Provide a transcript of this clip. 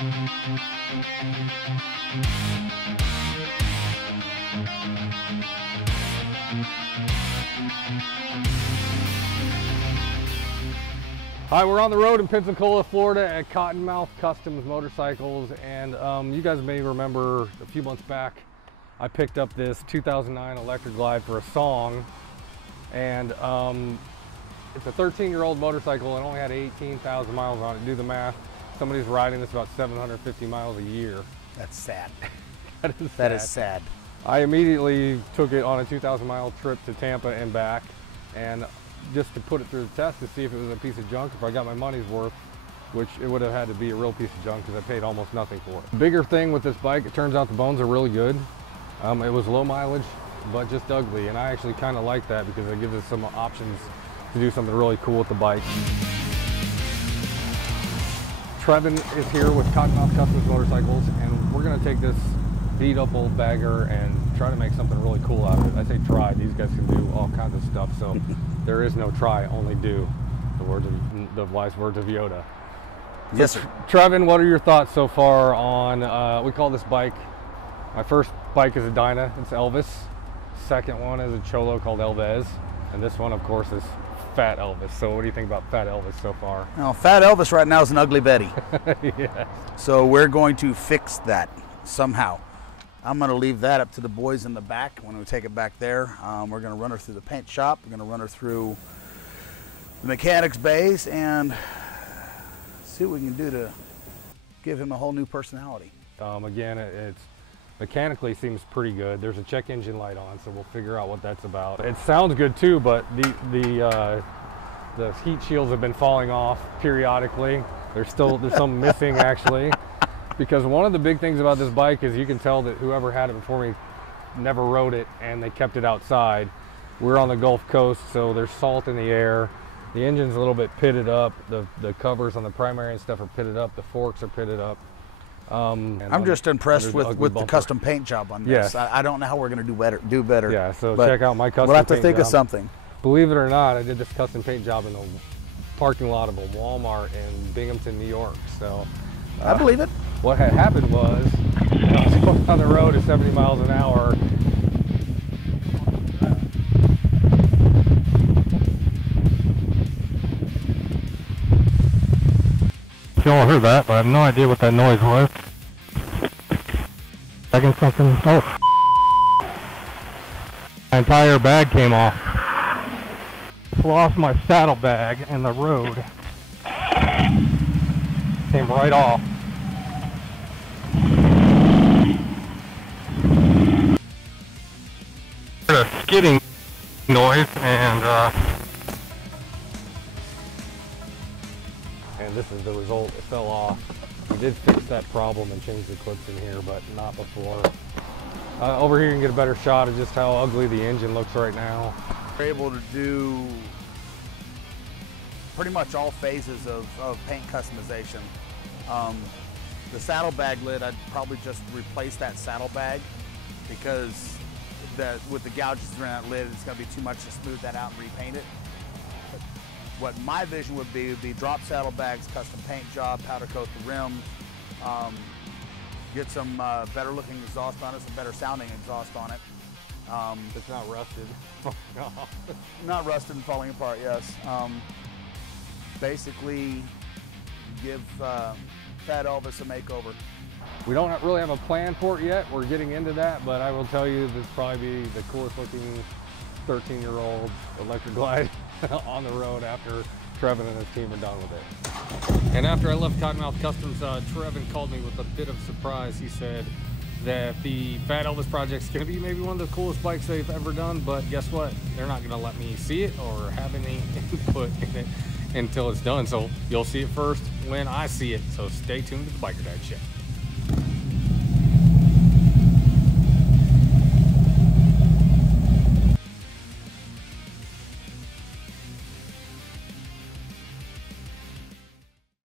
Hi, we're on the road in Pensacola, Florida at Cottonmouth Customs Motorcycles, and you guys may remember a few months back I picked up this 2009 Electra Glide for a song, and it's a 13-year-old motorcycle and only had 18,000 miles on it. Do the math. Somebody's riding this about 750 miles a year. That's sad. That is sad. I immediately took it on a 2,000-mile trip to Tampa and back, and just to put it through the test to see if it was a piece of junk, if I got my money's worth, which it would have had to be a real piece of junk because I paid almost nothing for it. Bigger thing with this bike, it turns out the bones are really good. It was low mileage, but just ugly, and I actually kind of like that because it gives us some options to do something really cool with the bike. Trevin is here with Cottonmouth Customs Motorcycles, and we're going to take this beat up old bagger and try to make something really cool out of it. I say try, these guys can do all kinds of stuff, so there is no try, only do. The wise words of Yoda. Yes, sir. Trevin, what are your thoughts so far on, we call this bike, my first bike is a Dyna, it's Elvis. Second one is a Cholo called Elvez. And this one, of course, is Fat Elvis. So what do you think about Fat Elvis so far? Now, Fat Elvis right now is an ugly Betty. Yes. So we're going to fix that somehow. I'm going to leave that up to the boys in the back. When we take it back there, we're going to run her through the paint shop. We're going to run her through the mechanics bays and see what we can do to give him a whole new personality. Again, it's mechanically seems pretty good. There's a check engine light on, so we'll figure out what that's about. It sounds good too, but the heat shields have been falling off periodically. There's some missing actually. Because one of the big things about this bike is you can tell that whoever had it before me never rode it and they kept it outside. We're on the Gulf Coast, so there's salt in the air. The engine's a little bit pitted up. The covers on the primary and stuff are pitted up. The forks are pitted up. I'm just impressed with the custom paint job on this. Yes. I don't know how we're going to do better. Yeah, so check out my custom paint job. We'll have to think of something. Believe it or not, I did this custom paint job in the parking lot of a Walmart in Binghamton, New York. So I believe it. What had happened was, I was going down the road at 70 miles an hour. You all heard that, but I have no idea what that noise was. Second something. Oh, my entire bag came off. Lost my saddlebag in the road. Came right off. A skidding noise, and this is the result. It fell off. We did fix that problem and change the clips in here, but not before. Over here you can get a better shot of just how ugly the engine looks right now. We're able to do pretty much all phases of paint customization. The saddlebag lid, I'd probably just replace that saddlebag because with the gouges around that lid, it's going to be too much to smooth that out and repaint it. But what my vision would be drop saddlebags, custom paint job, powder coat the rims, get some better looking exhaust on it, some better sounding exhaust on it. It's not rusted. Not rusted and falling apart, yes. Basically give Fat Elvis a makeover. We don't really have a plan for it yet. We're getting into that, but I will tell you this will probably be the coolest looking 13-year-old Electra Glide on the road after Trevin and his team are done with it. And after I left Cottonmouth Customs, Trevin called me with a bit of surprise. He said that the Fat Elvis project is going to be maybe one of the coolest bikes they've ever done, but guess what? They're not going to let me see it or have any input in it until it's done. So you'll see it first when I see it. So stay tuned to the Biker Dad Show.